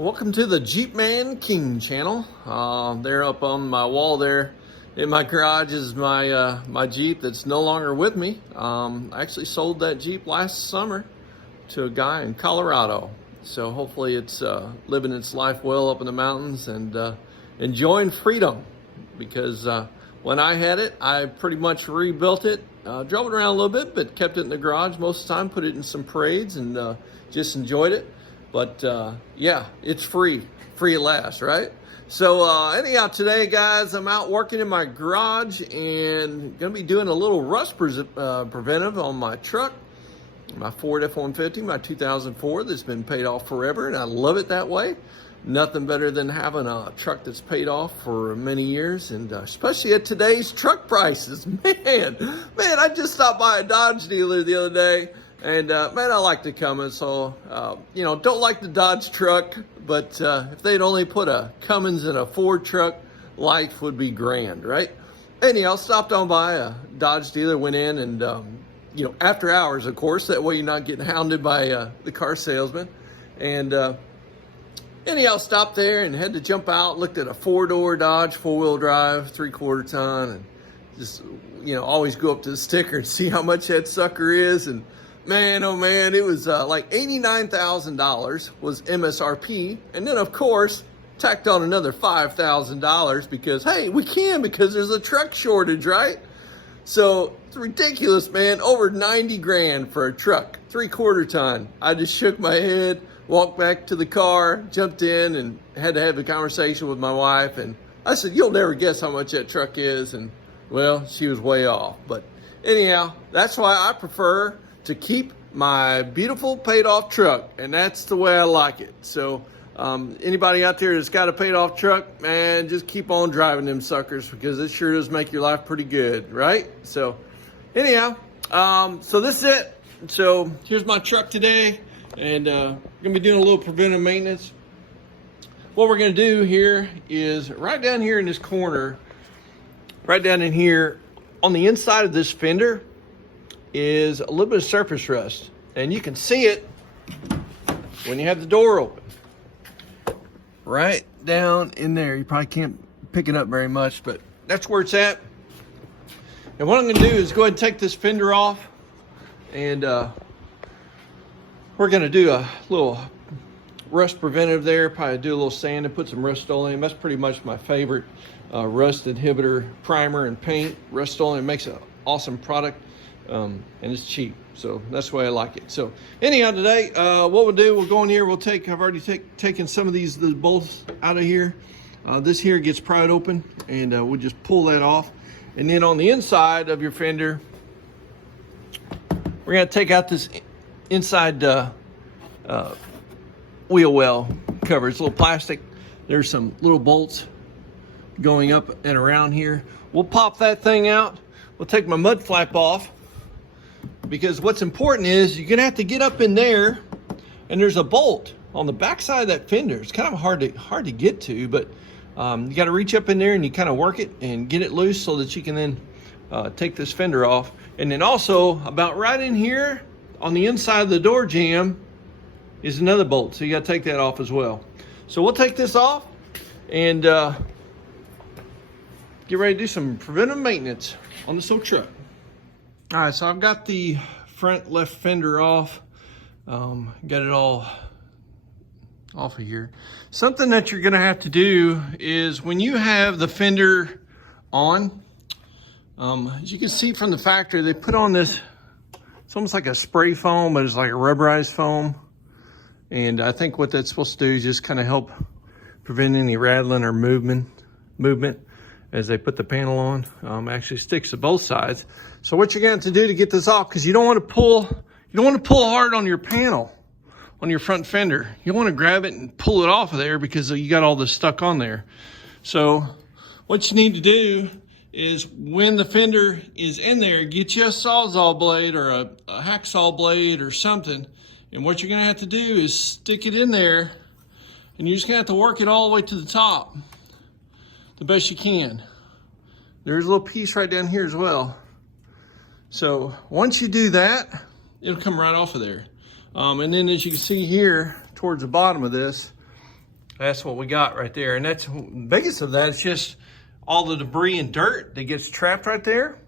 Welcome to the Jeep Man King channel. There up on my wall there in my garage is my Jeep that's no longer with me. I actually sold that Jeep last summer to a guy in Colorado. So hopefully it's living its life well up in the mountains and enjoying freedom, because when I had it, I pretty much rebuilt it, drove it around a little bit, but kept it in the garage most of the time, put it in some parades, and just enjoyed it. But yeah, it's free at last, right? So anyhow, today, guys, I'm out working in my garage and gonna be doing a little rust preventive on my truck, my Ford F-150, my 2004 that's been paid off forever, and I love it that way. Nothing better than having a truck that's paid off for many years, and especially at today's truck prices. Man, I just stopped by a Dodge dealer the other day. And man, I like the Cummins, so don't like the Dodge truck, but if they'd only put a Cummins in a Ford truck, life would be grand, right? Anyhow, stopped on by a Dodge dealer, went in, and after hours, of course, that way you're not getting hounded by the car salesman. And anyhow, stopped there and had to jump out, looked at a 4-door Dodge, 4-wheel drive, 3/4 ton, and just always go up to the sticker and see how much that sucker is. And man, oh man, it was like $89,000 was MSRP. And then, of course, tacked on another $5,000 because, hey, because there's a truck shortage, right? So it's ridiculous, man. Over 90 grand for a truck, 3/4 ton. I just shook my head, walked back to the car, jumped in, and had to have a conversation with my wife. And I said, you'll never guess how much that truck is. And, well, she was way off. But anyhow, that's why I prefer to keep my beautiful paid off truck, and that's the way I like it. So anybody out there that's got a paid off truck, man, just keep on driving them suckers, because it sure does make your life pretty good, right? So anyhow, so this is it. So here's my truck today, and we're gonna be doing a little preventive maintenance. What we're gonna do here is right down here in this corner, right down in here on the inside of this fender, is a little bit of surface rust, and you can see it when you have the door open. Right down in there. You probably can't pick it up very much, but that's where it's at. And what I'm going to do is go ahead and take this fender off, and we're going to do a little rust preventive there. Probably do a little sand and put some Rust-Oleum. That's pretty much my favorite rust inhibitor primer and paint. Rust-Oleum makes an awesome product. And it's cheap, so that's the way I like it. So anyhow, today what we'll do, we'll go in here, I've already taken some of the bolts out of here. This here gets pried open, and we'll just pull that off. And then on the inside of your fender, we're going to take out this inside wheel well cover. It's a little plastic. There's some little bolts going up and around here. We'll pop that thing out. We'll take my mud flap off, because what's important is you're gonna have to get up in there, and there's a bolt on the back side of that fender. It's kind of hard to get to, but you got to reach up in there and you kind of work it and get it loose so that you can then take this fender off. And then also about right in here on the inside of the door jamb is another bolt, so you got to take that off as well. So we'll take this off and get ready to do some preventive maintenance on this old truck. All right, so I've got the front left fender off. Got it all off of here. Something that you're gonna have to do is when you have the fender on, as you can see from the factory, they put on this, it's almost like a spray foam, but it's like a rubberized foam. And I think what that's supposed to do is just kind of help prevent any rattling or movement as they put the panel on. Actually sticks to both sides. So what you're going to do to get this off, because you don't want to pull hard on your panel, on your front fender. You want to grab it and pull it off of there, because you got all this stuck on there. So what you need to do is, when the fender is in there, get you a Sawzall blade or a hacksaw blade or something. And what you're going to have to do is stick it in there, and you're just going to have to work it all the way to the top the best you can. There's a little piece right down here as well. So once you do that, it'll come right off of there. And then as you can see here towards the bottom of this, That's what we got right there. And that's the biggest of that is just all the debris and dirt that gets trapped right there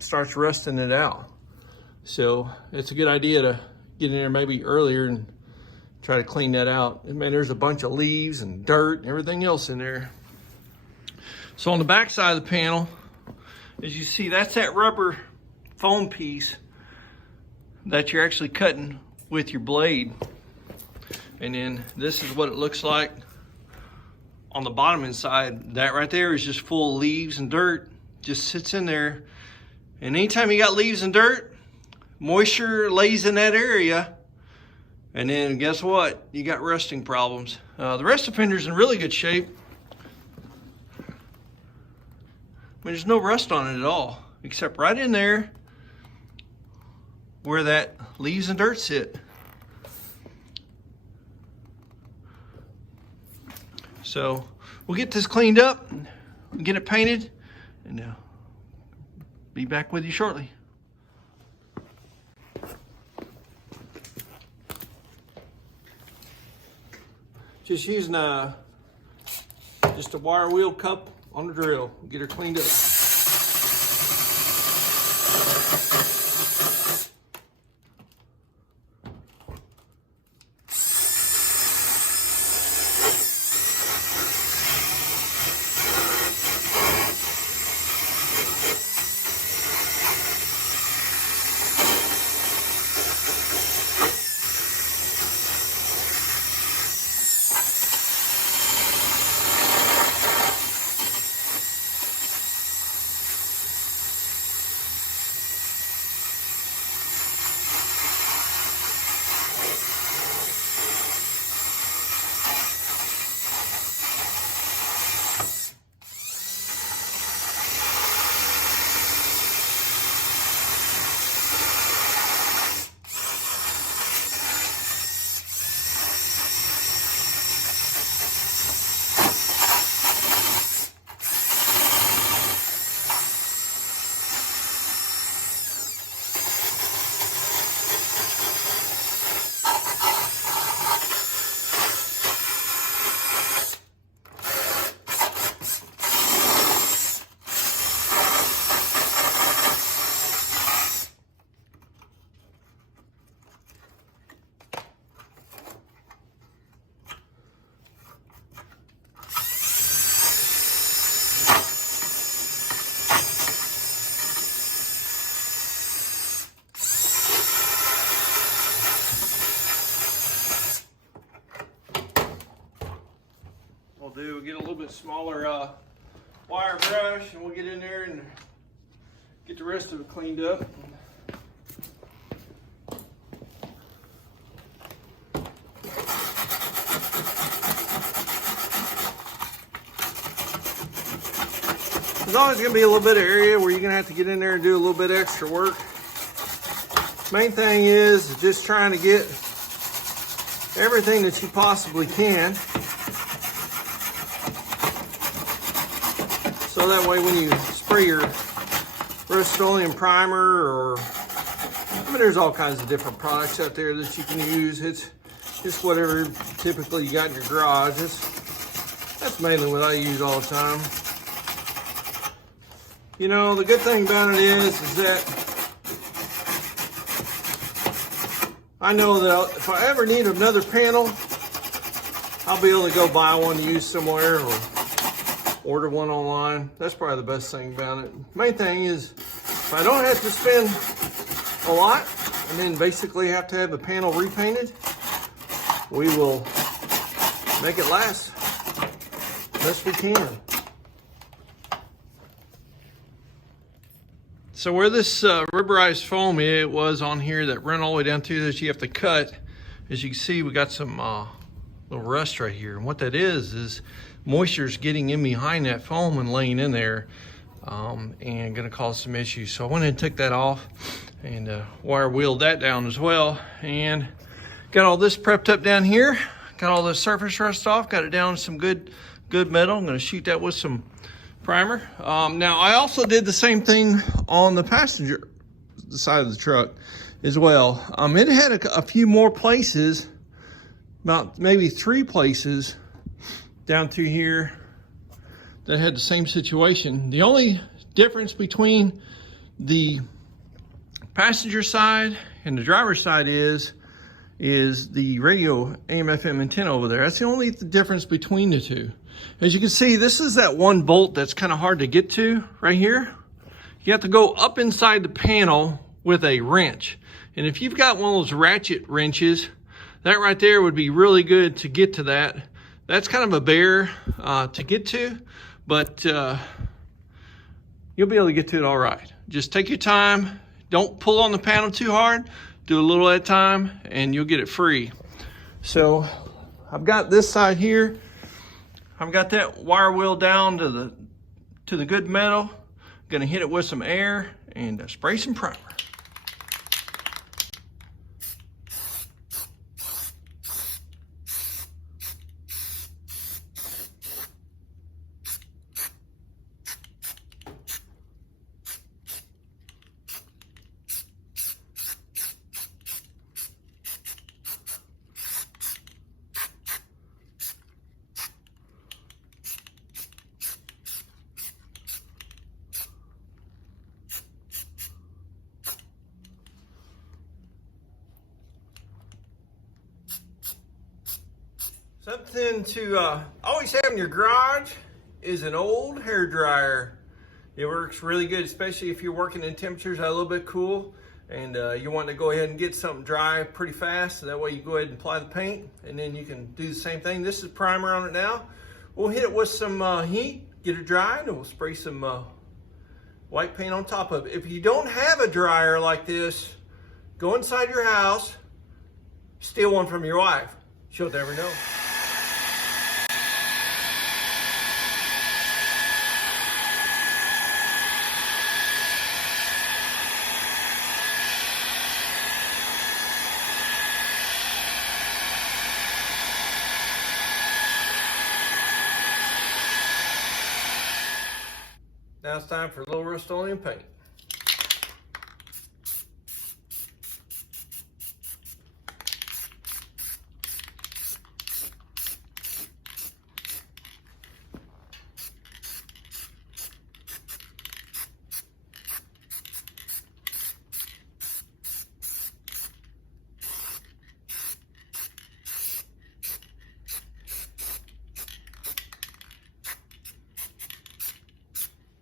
starts rusting it out. So it's a good idea to get in there maybe earlier and try to clean that out. And man, there's a bunch of leaves and dirt and everything else in there. So on the back side of the panel, as you see, that's that rubber foam piece that you're actually cutting with your blade. And then this is what it looks like on the bottom inside. That right there is just full of leaves and dirt, just sits in there. And anytime you got leaves and dirt, moisture lays in that area, and then guess what? You got rusting problems. The rest of the fender's in really good shape. I mean, there's no rust on it at all, except right in there where that leaves and dirt sit. So we'll get this cleaned up, get it painted, and be back with you shortly. Just using just a wire wheel cup on the drill, get her cleaned up. We'll get a little bit smaller wire brush, and we'll get in there and get the rest of it cleaned up. There's always going to be a little bit of area where you're going to have to get in there and do a little bit extra work. Main thing is just trying to get everything that you possibly can, so that way when you spray your Rust-Oleum primer, or I mean, there's all kinds of different products out there that you can use. It's just whatever typically you got in your garage. That's mainly what I use all the time. You know, the good thing about it is that I know that if I ever need another panel, I'll be able to go buy one to use somewhere or order one online. That's probably the best thing about it. Main thing is, if I don't have to spend a lot and then basically have to have the panel repainted, we will make it last best we can. So where this rubberized foam it was on here that run all the way down through this, you have to cut. As you can see, we got some little rust right here. And what that is moisture's getting in behind that foam and laying in there, and gonna cause some issues. So I went and took that off and wire wheeled that down as well. And got all this prepped up down here. Got all the surface rust off, got it down to some good metal. I'm gonna shoot that with some primer. Now I also did the same thing on the passenger side of the truck as well. It had a few more places, about maybe 3 places down through here that had the same situation. The only difference between the passenger side and the driver's side is the radio AM/FM antenna over there. That's the only difference between the two. As you can see, this is that one bolt that's kind of hard to get to right here. You have to go up inside the panel with a wrench. And if you've got one of those ratchet wrenches, that right there would be really good to get to that. That's kind of a bear to get to, but you'll be able to get to it all right. Just take your time. Don't pull on the panel too hard. Do a little at a time and you'll get it free. So I've got this side here. I've got that wire wheel down to the good metal. Gonna hit it with some air and spray some primer. Something to always have in your garage is an old hair dryer. It works really good, especially if you're working in temperatures that are a little bit cool and you want to go ahead and get something dry pretty fast. So that way you go ahead and apply the paint and then you can do the same thing. This is primer on it now. We'll hit it with some heat, get it dried, and we'll spray some white paint on top of it. If you don't have a dryer like this, go inside your house, steal one from your wife. She'll never know. Now it's time for a little Rust-Oleum paint.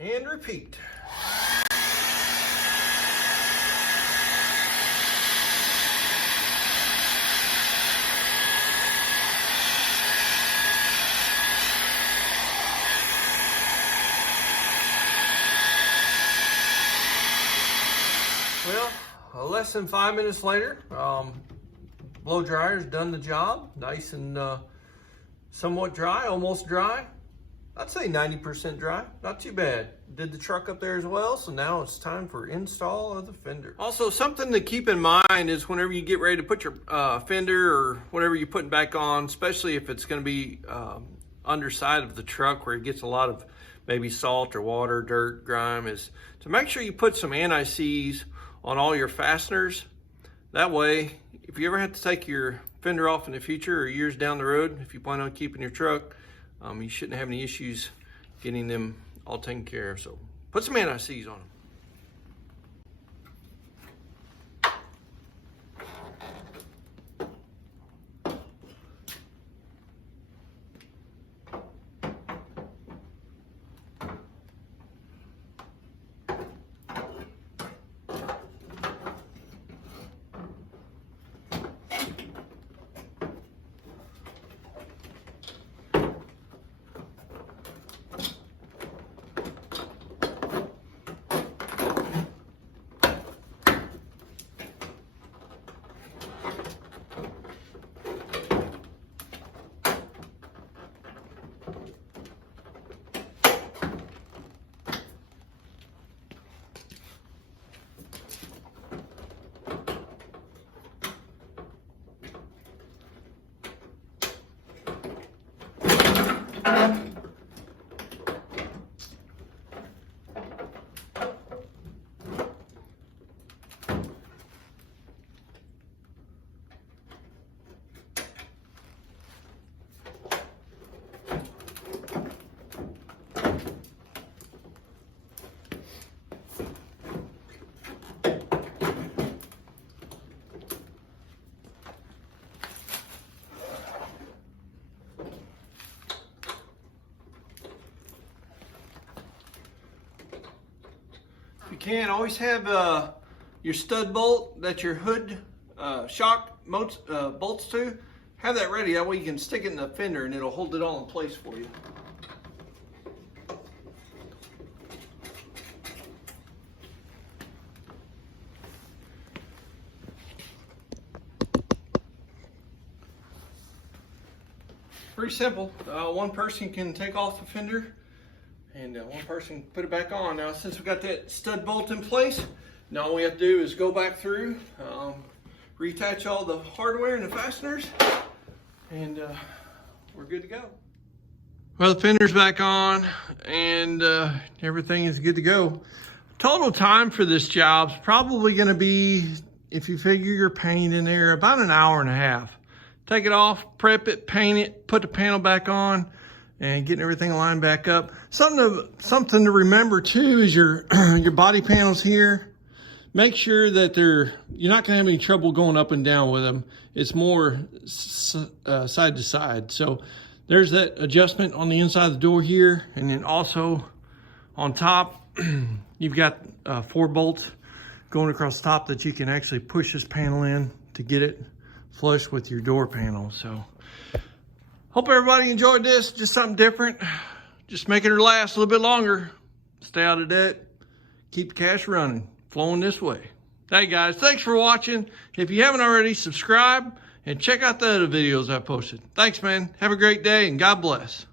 And repeat. Well, less than 5 minutes later, blow dryer's done the job. Nice and somewhat dry, almost dry. I'd say 90% dry, not too bad. Did the truck up there as well, so now it's time for install of the fender. Also, something to keep in mind is whenever you get ready to put your fender or whatever you're putting back on, especially if it's gonna be underside of the truck where it gets a lot of maybe salt or water, dirt, grime, is to make sure you put some anti-seize on all your fasteners. That way, if you ever have to take your fender off in the future or years down the road, if you plan on keeping your truck, you shouldn't have any issues getting them all taken care of. So put some anti-seize on them. you can, always have your stud bolt that your hood shock bolts to. Have that ready, that way you can stick it in the fender and it'll hold it all in place for you. Pretty simple. One person can take off the fender and one person put it back on. Now since we got that stud bolt in place, now all we have to do is go back through, reattach all the hardware and the fasteners, and we're good to go. Well, the fender's back on and everything is good to go. Total time for this job's probably going to be, if you figure your paint in there, about an hour and a half. Take it off, prep it, paint it, put the panel back on, and getting everything lined back up. Something to remember too is your your body panels here. Make sure that you're not gonna have any trouble going up and down with them. It's more side to side. So there's that adjustment on the inside of the door here, and then also on top, you've got 4 bolts going across the top that you can actually push this panel in to get it flush with your door panel. So hope everybody enjoyed this. Just something different, just making her last a little bit longer, stay out of debt, keep the cash running, flowing this way. Hey guys, thanks for watching. If you haven't already, subscribe and check out the other videos I posted. Thanks, man. Have a great day and God bless.